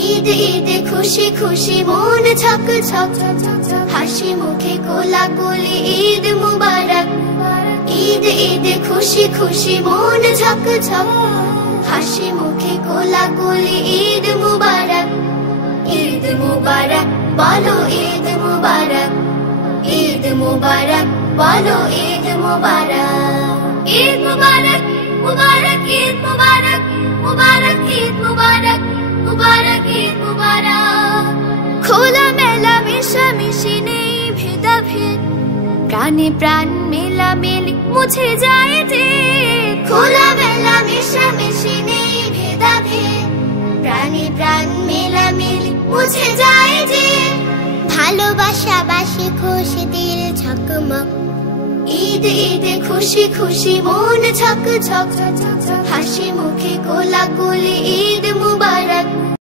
ঈদ ঈদ খুশি খুশি মন ছক ছক, হাসি মুখে কোলাকুলি ঈদ মুবারক। ঈদ ঈদ খুশি খুশি মন ছক ছক, হাসি মুখে কোলাকুলি ঈদ মুবারক। ঈদ মুবারক বলো ঈদ মুবারক, ঈদ মুবারক বলো ঈদ মুবারক। ঈদ মুবারক মুবারক ঈদ মুবারক, মুবারক ঈদ মুবারক, মুবারক ঈদ মুবারক। খোলা মেলা মিশামিশি নেই ভেদাভেদ, প্রাণে প্রাণ মেলামেলি মুছে যায় যে। খোলা মেলা মিশামিশি নেই ভেদাভেদ, প্রাণে প্রাণ মেলামেলি মুছে যায় যে। ভালোবাসা বাসি খুশি দিল ঝকমক, ঈদ ঈদ খুশি খুশি মন ছক ছক, হাসি মুখে কোলাকুলি ঈদ মুবারক।